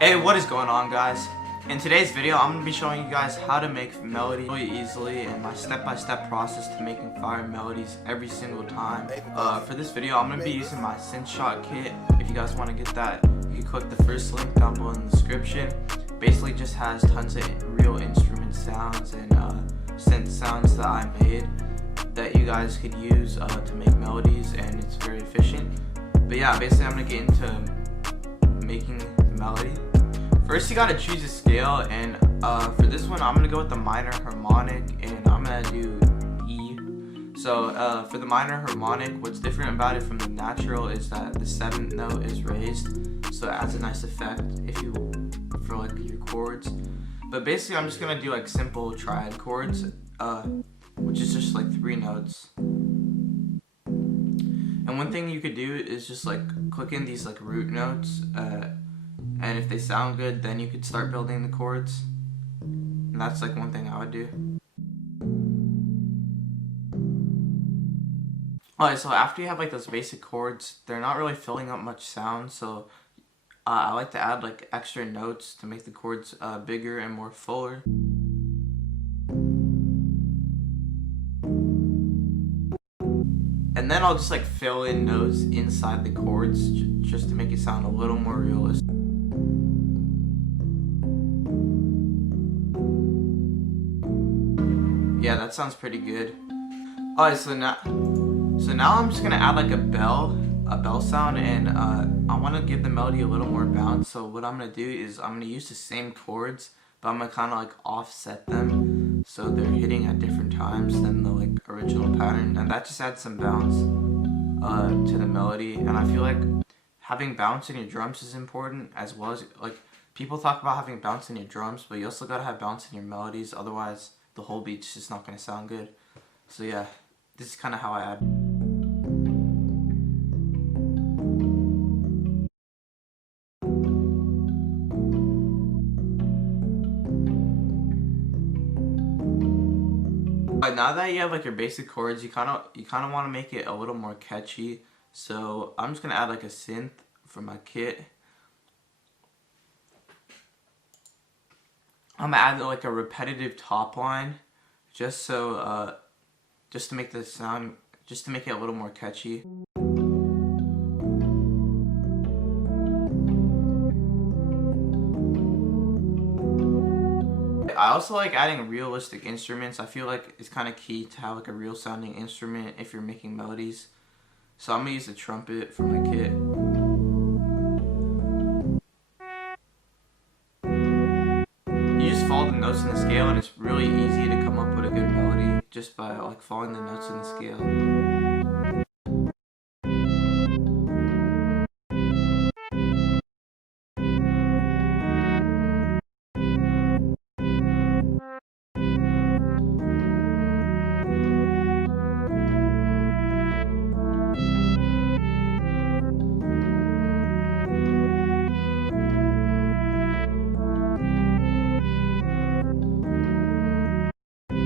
Hey, what is going on, guys? In today's video, I'm going to be showing you guys how to make melody really easily and my step-by-step process to making fire melodies every single time. For this video, I'm going to be using my Synthshot kit. If you guys want to get that, you can click the first link down below in the description. Basically just has tons of real instrument sounds and synth sounds that I made that you guys could use to make melodies, and it's very efficient. But yeah, basically I'm going to get into making the melody. First you gotta choose a scale, and for this one I'm gonna go with the minor harmonic, and I'm gonna do E. So for the minor harmonic, what's different about it from the natural is that the 7th note is raised, so it adds a nice effect for like your chords. But basically I'm just gonna do like simple triad chords, which is just like 3 notes. And one thing you could do is just like click in these like root notes, and if they sound good, then you could start building the chords. And that's like one thing I would do. Alright, so after you have like those basic chords, they're not really filling up much sound, so I like to add like extra notes to make the chords bigger and more fuller. And then I'll just like fill in notes inside the chords just to make it sound a little more realistic. Yeah, that sounds pretty good. Alright, so now I'm just gonna add like a bell sound, and I want to give the melody a little more bounce. So what I'm gonna do is I'm gonna use the same chords, but I'm gonna kind of like offset them so they're hitting at different times than the like original pattern, and that just adds some bounce to the melody. And I feel like having bounce in your drums is important, as well as like people talk about having bounce in your drums, but you also gotta have bounce in your melodies, otherwise the whole beat's just not gonna sound good. So yeah, this is kind of how I add. But now that you have like your basic chords, you kind of want to make it a little more catchy. So I'm just gonna add like a synth for my kit. I'm gonna add like a repetitive top line, just so just to make the sound, just to make it a little more catchy. I also like adding realistic instruments. I feel like it's kind of key to have like a real sounding instrument if you're making melodies. So I'm gonna use the trumpet for my kit. You just follow the notes in the scale, and it's really easy to come up with a good melody just by like following the notes in the scale.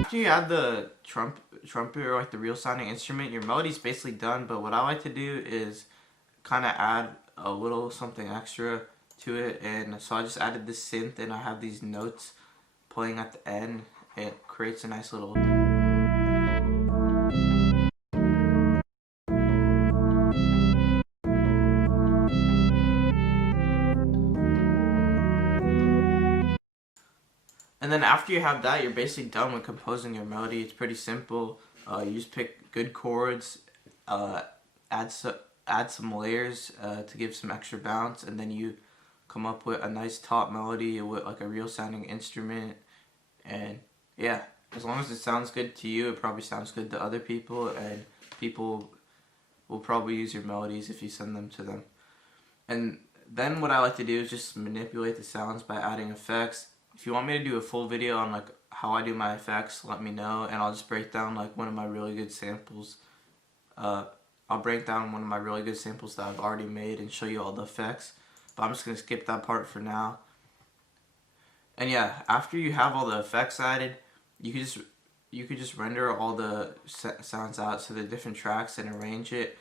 After you add the trumpet or like the real sounding instrument, your melody's basically done. But what I like to do is kind of add a little something extra to it, and so I just added this synth, and I have these notes playing at the end. It creates a nice little. And then after you have that, you're basically done with composing your melody. It's pretty simple. You just pick good chords, add some layers to give some extra bounce, and then you come up with a nice top melody with like a real sounding instrument. And yeah, as long as it sounds good to you, it probably sounds good to other people, and people will probably use your melodies if you send them to them. And then what I like to do is just manipulate the sounds by adding effects. If you want me to do a full video on like how I do my effects, let me know, and I'll just break down like one of my really good samples. I'll break down one of my really good samples that I've already made and show you all the effects. But I'm just gonna skip that part for now. And yeah, after you have all the effects added, you could just render all the sounds out to the different tracks and arrange it.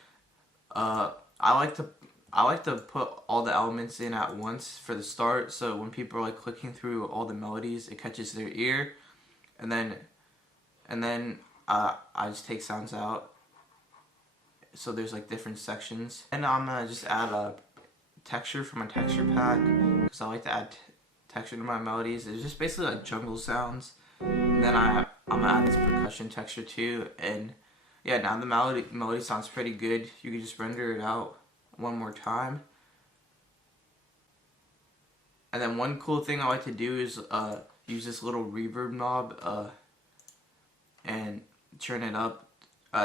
I like to I like to put all the elements in at once for the start, so when people are like clicking through all the melodies, it catches their ear, and then I just take sounds out. So there's like different sections, and I'm gonna just add a texture from my texture pack because I like to add texture to my melodies. It's just basically like jungle sounds. And then I'm gonna add this percussion texture too, and yeah, now the melody sounds pretty good. You can just render it out one more time. And then one cool thing I like to do is use this little reverb knob and turn it up.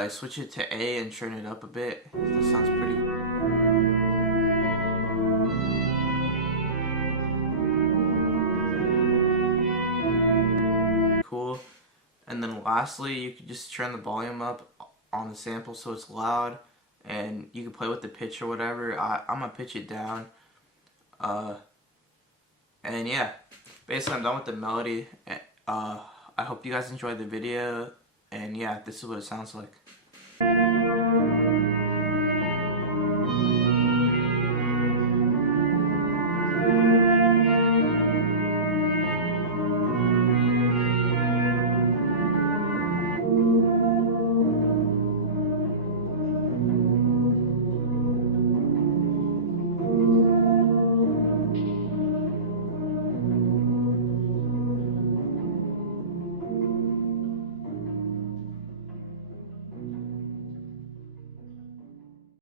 Switch it to A and turn it up a bit. That sounds pretty cool. And then lastly, you can just turn the volume up on the sample so it's loud, and you can play with the pitch or whatever. I'm gonna pitch it down. And yeah, basically I'm done with the melody. I hope you guys enjoyed the video, and yeah, this is what it sounds like.